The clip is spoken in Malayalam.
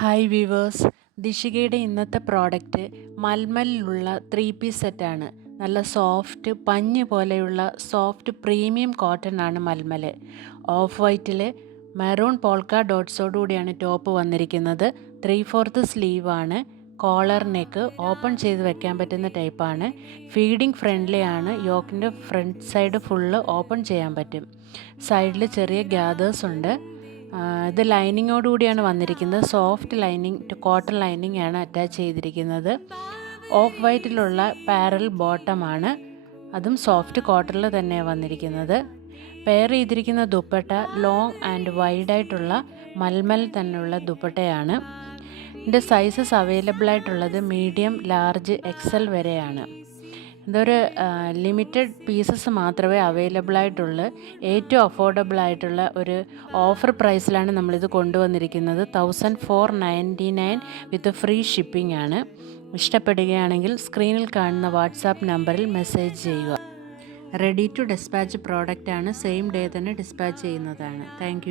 ഹായ് വീവേഴ്സ്, ദിശികയുടെ ഇന്നത്തെ പ്രോഡക്റ്റ് മൽമലിലുള്ള 3 പീസ് സെറ്റാണ്. നല്ല സോഫ്റ്റ് പഞ്ഞ് പോലെയുള്ള സോഫ്റ്റ് പ്രീമിയം കോട്ടൺ ആണ് മൽമൽ. ഓഫ് വൈറ്റിൽ മെറൂൺ പോൾക്ക ഡോട്ട്സോടുകൂടിയാണ് ടോപ്പ് വന്നിരിക്കുന്നത്. 3/4 സ്ലീവാണ്. കോളർ നെക്ക് ഓപ്പൺ ചെയ്ത് വെക്കാൻ പറ്റുന്ന ടൈപ്പാണ്. ഫീഡിങ് ഫ്രണ്ട്ലി ആണ്. യോക്കിൻ്റെ ഫ്രണ്ട് സൈഡ് ഫുള്ള് ഓപ്പൺ ചെയ്യാൻ പറ്റും. സൈഡിൽ ചെറിയ ഗ്യാദേഴ്സ് ഉണ്ട്. ഇത് ലൈനിങ്ങോടുകൂടിയാണ് വന്നിരിക്കുന്നത്. സോഫ്റ്റ് ലൈനിങ് കോട്ടൺ ലൈനിങ് ആണ് അറ്റാച്ച് ചെയ്തിരിക്കുന്നത്. ഓഫ് വൈറ്റിലുള്ള പാരൽ ബോട്ടമാണ്, അതും സോഫ്റ്റ് കോട്ടണിൽ തന്നെയാണ് വന്നിരിക്കുന്നത്. പെയർ ചെയ്തിരിക്കുന്ന ദുപ്പട്ട ലോങ് ആൻഡ് വൈഡായിട്ടുള്ള മൽമൽ തന്നെയുള്ള ദുപ്പട്ടയാണ്. ഇതിൻ്റെ സൈസസ് അവൈലബിൾ ആയിട്ടുള്ളത് മീഡിയം, ലാർജ്, എക്സൽ വരെയാണ്. ഇതൊരു ലിമിറ്റഡ് പീസസ് മാത്രമേ അവൈലബിൾ ആയിട്ടുള്ളൂ. ഏറ്റവും അഫോർഡബിൾ ആയിട്ടുള്ള ഒരു ഓഫർ പ്രൈസിലാണ് നമ്മളിത് കൊണ്ടുവന്നിരിക്കുന്നത്. 1499 വിത്ത് ഫ്രീ ഷിപ്പിംഗ് ആണ്. ഇഷ്ടപ്പെടുകയാണെങ്കിൽ സ്ക്രീനിൽ കാണുന്ന വാട്സാപ്പ് നമ്പറിൽ മെസ്സേജ് ചെയ്യുക. റെഡി ടു ഡിസ്പാച്ച് പ്രോഡക്റ്റ് ആണ്. സെയിം ഡേ തന്നെ ഡിസ്പാച്ച് ചെയ്യുന്നതാണ്. താങ്ക്